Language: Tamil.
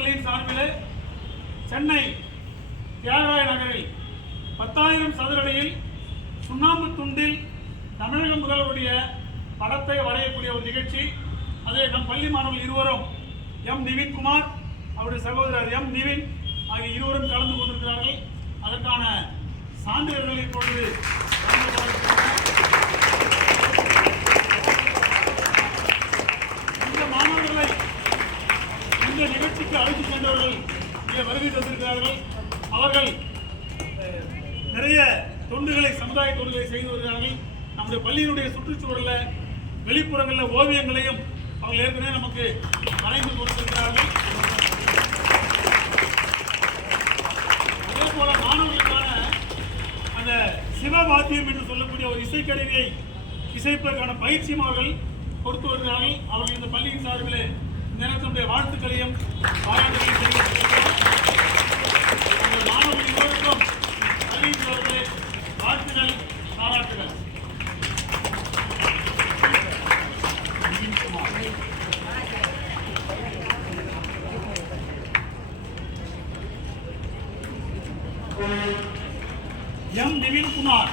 பள்ளியின் சார்பில் சென்னை தியாகராய நகரில் 10,000 சதுர அடியில் சுண்ணாம்பு துண்டில் தமிழக முதல்வருடைய படத்தை வரையக்கூடிய ஒரு நிகழ்ச்சி. அதை நம் பள்ளி மாணவர்கள் இருவரும் எம் நிவின்குமார், அவருடைய சகோதரர் எம் நிவின் ஆகிய இருவரும் கலந்து கொண்டிருக்கிறார்கள். அதற்கான சான்றிதழ்களை இப்பொழுது இந்த மாணவர்களை இந்த நிகழ்ச்சிக்கு அழைத்து சென்றவர்கள் இங்கே வருகை தந்திருக்கிறார்கள். அவர்கள் நிறைய தொண்டுகளை, சமுதாய தொண்டுகளை செய்து வருகிறார்கள். நம்முடைய பள்ளியினுடைய சுற்றுச்சூழல வெளிப்புறங்களில் ஓவியங்களையும் அவர்கள் ஏற்கனவே நமக்கு வரைந்து கொடுத்திருக்கிறார்கள். அதே போல மாணவர்களுக்கான அந்த சிவவாத்தியம் என்று சொல்லக்கூடிய ஒரு இசைக்கருவியை இசைப்பதற்கான பயிற்சியும் அவர்கள் கொடுத்து வருகிறார்கள். அவர்கள் இந்த பள்ளியின் சார்பில் இந்த நேரத்தினுடைய வாழ்த்துக்களையும் பாராட்டுகளையும் தெரிவித்திருக்கிறார்கள். மாணவர்கள் இருவருக்கும் பள்ளியின் சார்பில் வாழ்த்துக்கள், பாராட்டுகள். எம் நிவின்குமார்.